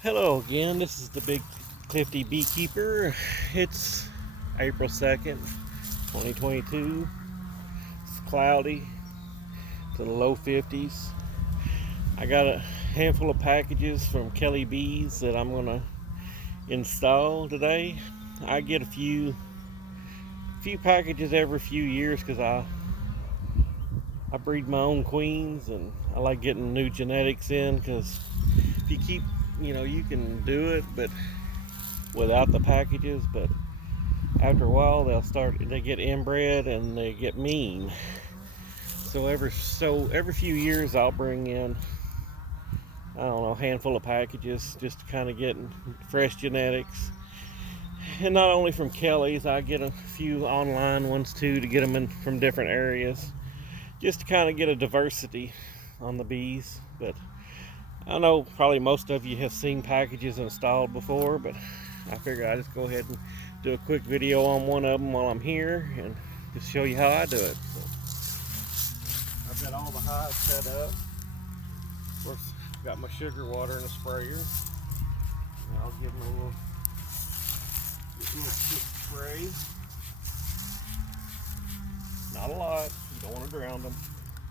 Hello again, this is the Big Clifty Beekeeper. It's April 2nd, 2022. It's cloudy, it's in the low 50s. I got a handful of packages from Kelly Bees that I'm gonna install today. I get a few packages every few years because I breed my own queens and I like getting new genetics in because if you keep, you can do it, but without the packages, but after a while they get inbred and they get mean. So every few years I'll bring in, I don't know, a handful of packages just to kind of get fresh genetics. And not only from Kelly's, I get a few online ones too to get them in from different areas, just to kind of get a diversity on the bees. But I know probably most of you have seen packages installed before, but I figured I'd just go ahead and do a quick video on one of them while I'm here and just show you how I do it. So I've got all the hives set up. Of course, got my sugar water and a sprayer. And I'll give them a little quick spray. Not a lot. You don't want to drown them.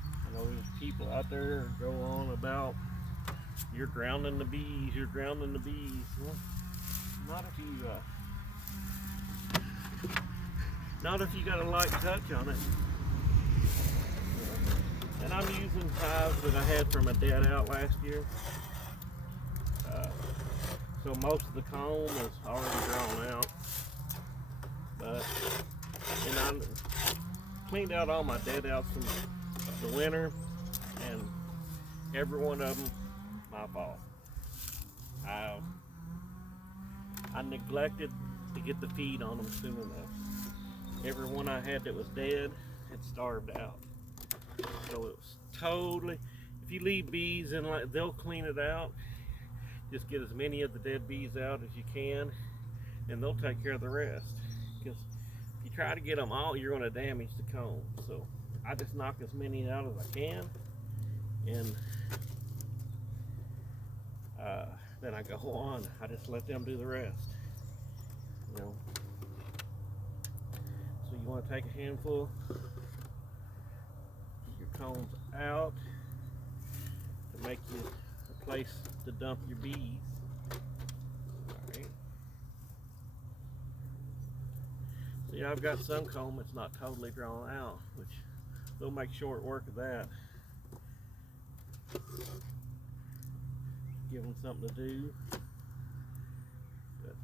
I know there's people out there who go on about you're drowning the bees. You're drowning the bees. Well, not if you got a light touch on it. And I'm using hives that I had from a dead out last year. So most of the comb is already drawn out. And I cleaned out all my dead outs from the winter, and every one of them, my fault. I neglected to get the feed on them soon enough. Every one I had that was dead had starved out. So it was totally, if you leave bees in, like, they'll clean it out. Just get as many of the dead bees out as you can, and they'll take care of the rest. Because if you try to get them all, you're going to damage the comb. So I just knock as many out as I can, and then I go on. I just let them do the rest. So you want to take a handful, get your combs out to make you a place to dump your bees. Alright. See, I've got some comb that's not totally drawn out, which we'll make short work of that. Give them something to do. But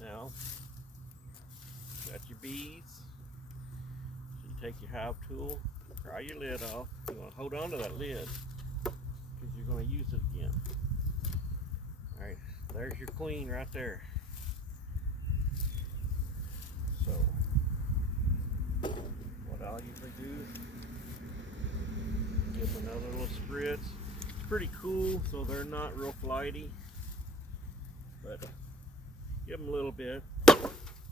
now, got your bees. So you take your hive tool, pry your lid off. You want to hold on to that lid because you're going to use it again. Alright, there's your queen right there. So, what I'll usually do is give them another little spritz. It's pretty cool, so they're not real flighty. But give them a little bit.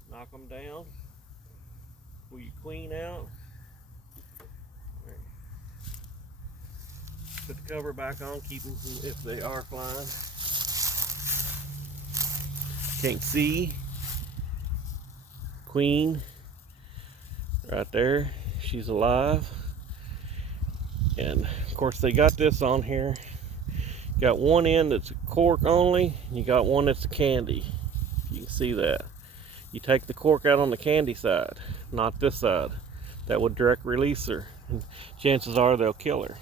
Knock them down. Pull your queen out. Right. Put the cover back on, keep them from, if they are flying. Can't see. Queen right there. She's alive. And of course they got this on here. Got one end that's a cork only. You got one that's a candy. You can see that. You take the cork out on the candy side, not this side. That would direct release her, and chances are they'll kill her.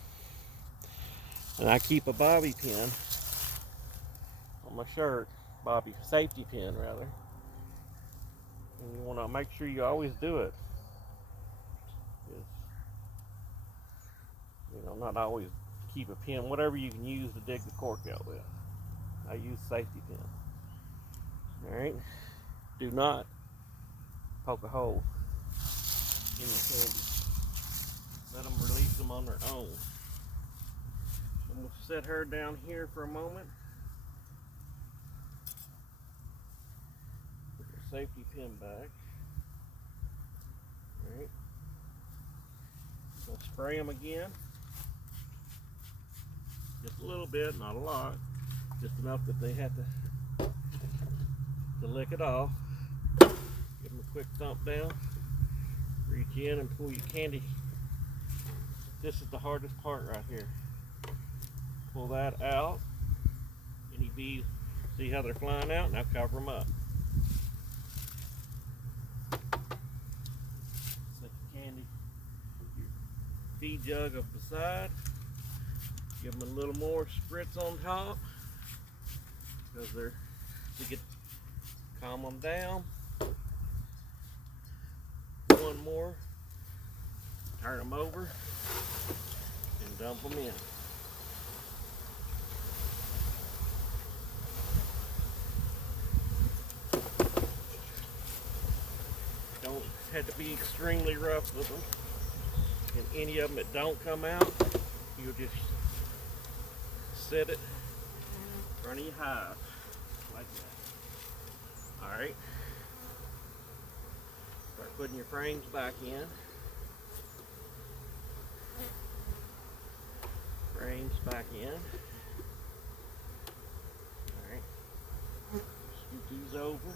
And I keep a bobby pin on my shirt, safety pin rather. And you want to make sure you always do it. Not always keep a pin, whatever you can use to dig the cork out with. I use safety pin. Alright, do not poke a hole in the candy. Let them release them on their own. I'm going to set her down here for a moment. Put the safety pin back. Alright. Going to spray them again. Just a little bit, not a lot. just enough that they have to lick it off. Give them a quick thump down, reach in and pull your candy. This is the hardest part right here. Pull that out. Any bees, see how they're flying out? Now cover them up. Set your candy, your feed jug up the side. Give them a little more spritz on top because they're to get calm them down. One more. Turn them over and dump them in. Don't have to be extremely rough with them. And any of them that don't come out, you'll just set it in front of your hive like that. Alright. Start putting your frames back in. Frames back in. Alright. Scoot these over.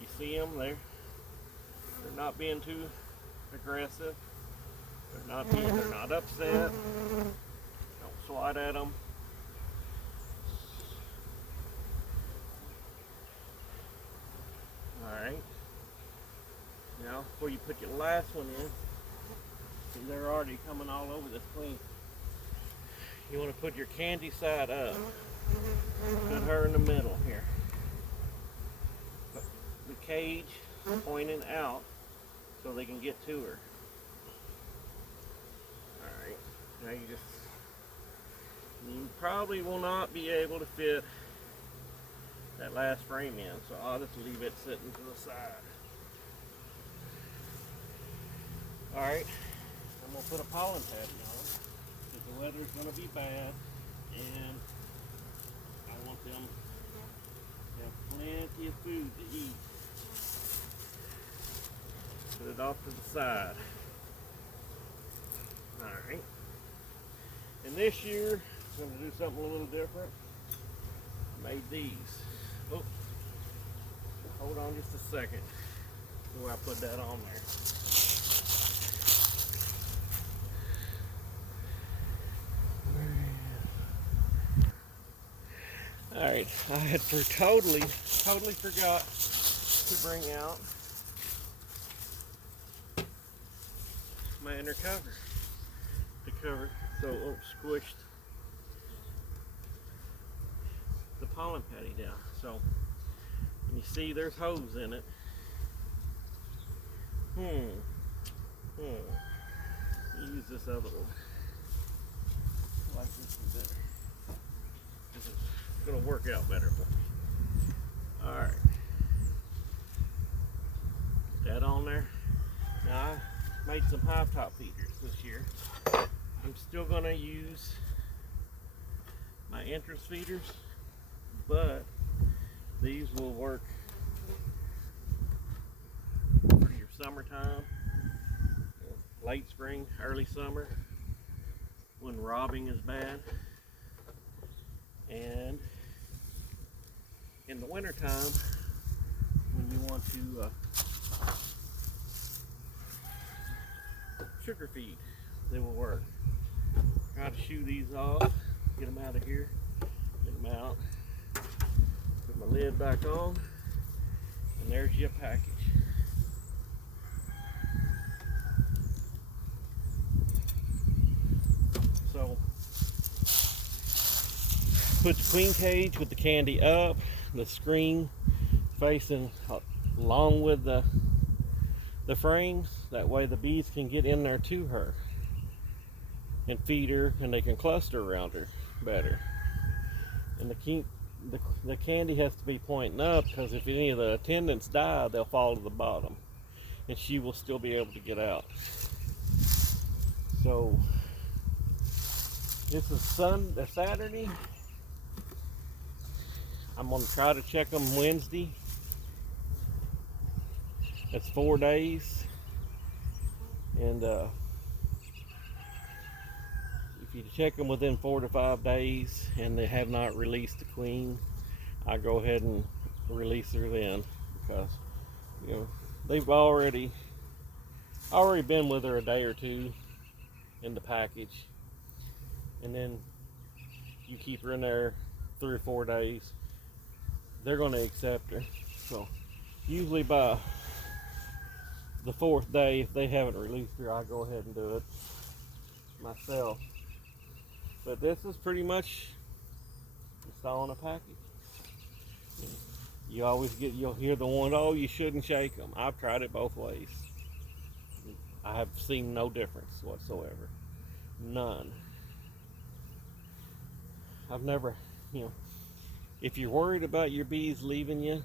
You see them, they're not being too aggressive. They're not upset. Don't swat at them. Alright. Now, before you put your last one in, see they're already coming all over this queen. You want to put your candy side up. Put her in the middle here. Put the cage pointing out so they can get to her. Alright, now you probably will not be able to fit that last frame in, so I'll just leave it sitting to the side. Alright, I'm going to put a pollen patty on because the weather's going to be bad and I want them to have plenty of food to eat. Put it off to the side. Alright. And this year, I'm going to do something a little different. I made these. Oh, hold on just a second before I put that on there. Alright, I had totally forgot to bring out my inner cover. The cover so it won't squish the pollen patty down. So, and you see there's holes in it. Use this other one. I like this one better. This is going to work out better for me. Alright. Put that on there. Now I made some hive top feeders this year. I'm still going to use my entrance feeders, but these will work for your summertime, late spring, early summer, when robbing is bad, and in the wintertime when you want to sugar feed. They will work. Try to shoo these off, get them out of here, get them out, put my lid back on, and there's your package. So, put the queen cage with the candy up, the screen facing along with the frames. That way the bees can get in there to her and feed her, and they can cluster around her better. And the candy has to be pointing up, because if any of the attendants die, they'll fall to the bottom and she will still be able to get out. So this is Saturday. I'm going to try to check them Wednesday. That's 4 days. And if you check them within 4 to 5 days and they have not released the queen, I go ahead and release her then, because you know they've already been with her a day or two in the package, and then you keep her in there 3 or 4 days, they're going to accept her. So usually by the 4th day, if they haven't released her, I go ahead and do it myself. But this is pretty much installing a package. You'll hear the one, oh, you shouldn't shake them. I've tried it both ways. I have seen no difference whatsoever. None. I've never, if you're worried about your bees leaving you,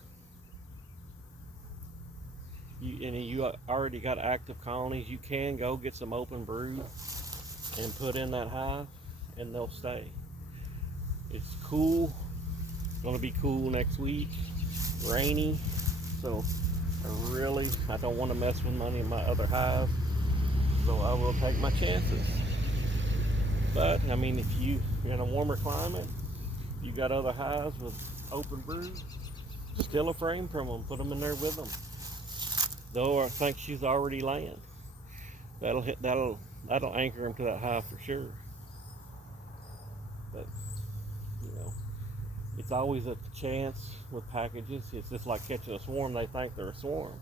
and you already got active colonies, you can go get some open brood and put in that hive, and they'll stay. It's cool. It's going to be cool next week. Rainy, so I don't want to mess with money in my other hive, so I will take my chances. But I mean, if you're in a warmer climate, you got other hives with open brood, steal a frame from them, put them in there with them. Though I think she's already laying. That'll anchor them to that hive for sure. But it's always a chance with packages. It's just like catching a swarm. They think they're a swarm.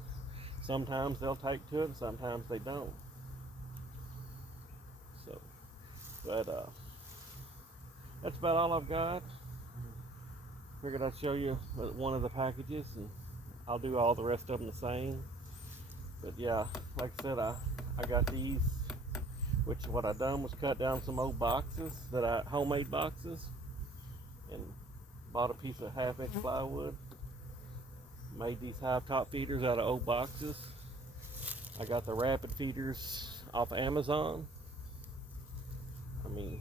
Sometimes they'll take to it, and sometimes they don't. So, but that's about all I've got. Figured I'd show you one of the packages, and I'll do all the rest of them the same. But yeah, like I said, I got these, which what I done was cut down some old boxes homemade boxes, and bought a piece of 1/2-inch plywood. Made these hive top feeders out of old boxes. I got the rapid feeders off of Amazon. I mean,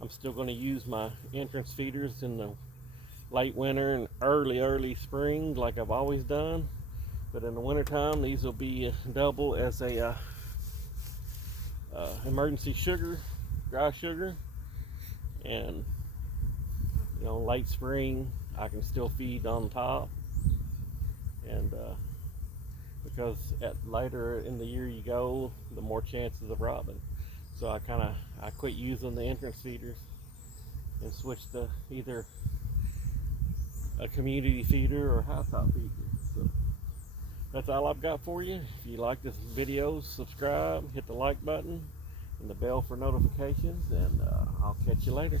I'm still going to use my entrance feeders in the late winter and early spring like I've always done. But in the wintertime, these will be double as a emergency sugar, dry sugar. And late spring, I can still feed on top. And because later in the year you go, the more chances of robbing. So I quit using the entrance feeders and switched to either a community feeder or hive top feeder. So that's all I've got for you. If you like this video, subscribe, hit the like button and the bell for notifications, and I'll catch you later.